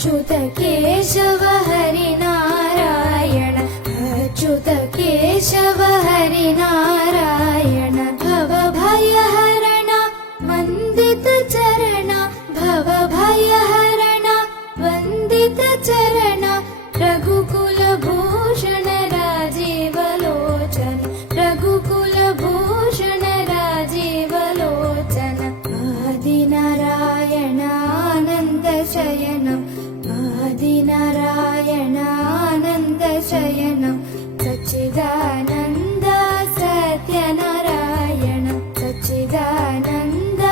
अच्युत केशव हरिनारायण अच्युत केशव हरिनारायण भवभयहरण वन्दित चरण भवभयहरण वन्दित चरण रघुकुलभूषण राजीवलोचन रघुकुलभूषण राजीवलोचन आदिनारायणानन्दशयनं आदिनारायणानन्दशयनं सच्चिदानन्द सत्यनारायणं सच्चिदानन्द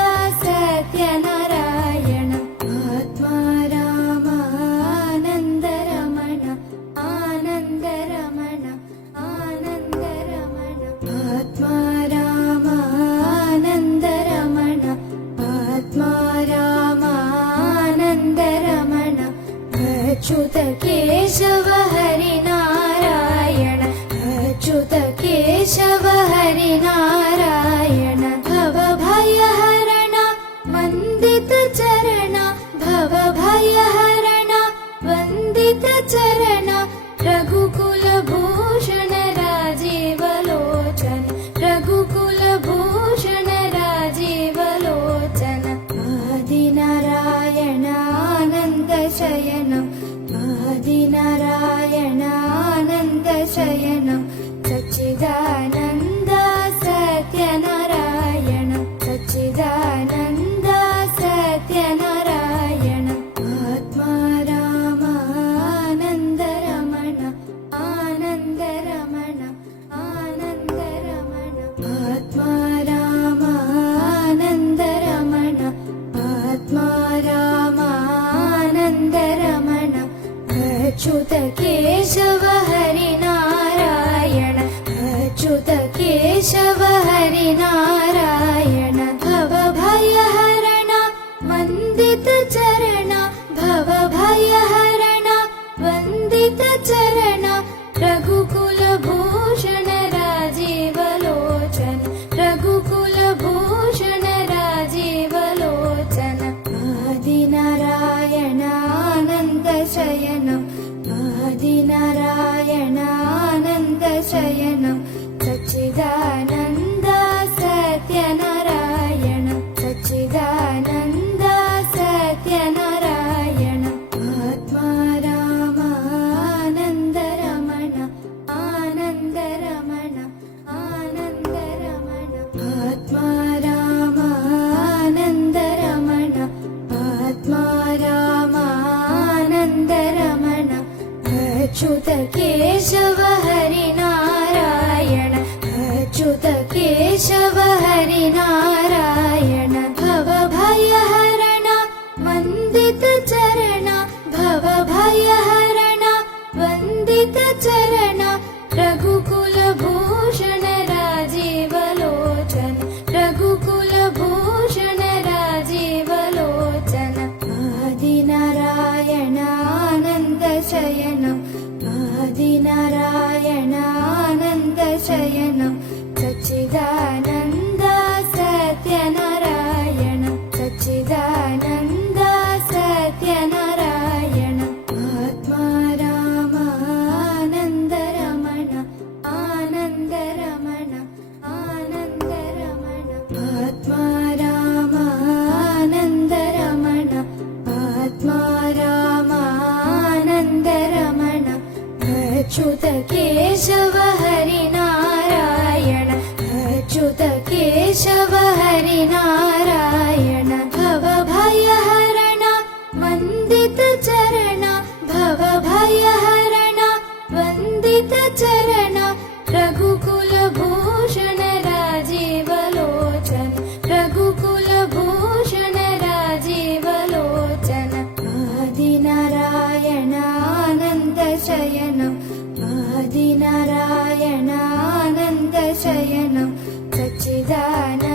सत्यनारायणम् आत्मा रामानन्दरमण आनन्दरमण आनन्दरमण आत्मा रामानन्दरमण आत्मा रामानन्दरमण अच्युत केशव हरिनारायण अच्युत केशव हरिनारायण भवभयहरण वन्दित चरण भवभयहरण वन्दित चरण रघुकुलभूषण राजीवलोचन रघुकुलभूषण राजीवलोचन आदिनारायणानन्दशयनं आदिनारायणानन्दशयनं सच्चिदानन्द सत्यनारायणं सच्चिदानन्द सत्यनारायणम् आत्मा रामानन्दरमण आनन्दरमण आनन्दरमण आत्मा रामानन्दरमण आत्मा रामानन्दरमण अच्युत केशव हरिनारायण अच्युत केशव हरिनारायण भवभयहरण वन्दित चरण भवभयहरण वन्दित चरण रघुकुलभूषण राजीवलोचन रघुकुलभूषण राजीवलोचन आदिनारायणानन्दशयनं आदिनारायणानन्दशयनं सच्चिदानन्द सत्यनारायणं सच्चिदानन्द सत्यनारायणम् आत्मा रामानन्दरमण आनन्दरमण आनन्दरमण आत्मा रामानन्दरमण आत्मा रामानन्दरमण अच्युत केशव हरिनारायण अच्युत केशव हरिनारायण भवभयहरण वन्दित चरण भवभयहरण वन्दित चरण रघुकुलभूषण राजीवलोचन रघुकुलभूषण राजीवलोचन आदिनारायणानन्दशयनं आदिनारायणानन्दशयनं सच्चिदानन्द सत्यनारायणं सच्चिदानन्द सत्यनारायणम् आत्मा रामानन्दरमण आनन्दरमण आनन्दरमण आत्मा रामानन्दरमण आत्मा रामानन्दरमण अच्युत केशव हरिनारायण अच्युत केशव हरिनारायण भवभयहरण वन्दित चरण भवभयहरण वन्दित चरण रघुकुलभूषण राजीवलोचन रघुकुलभूषण राजीवलोचन आदिनारायणानन्दशयनं आदिनारायणानन्दशयनं सच्चिदानन्द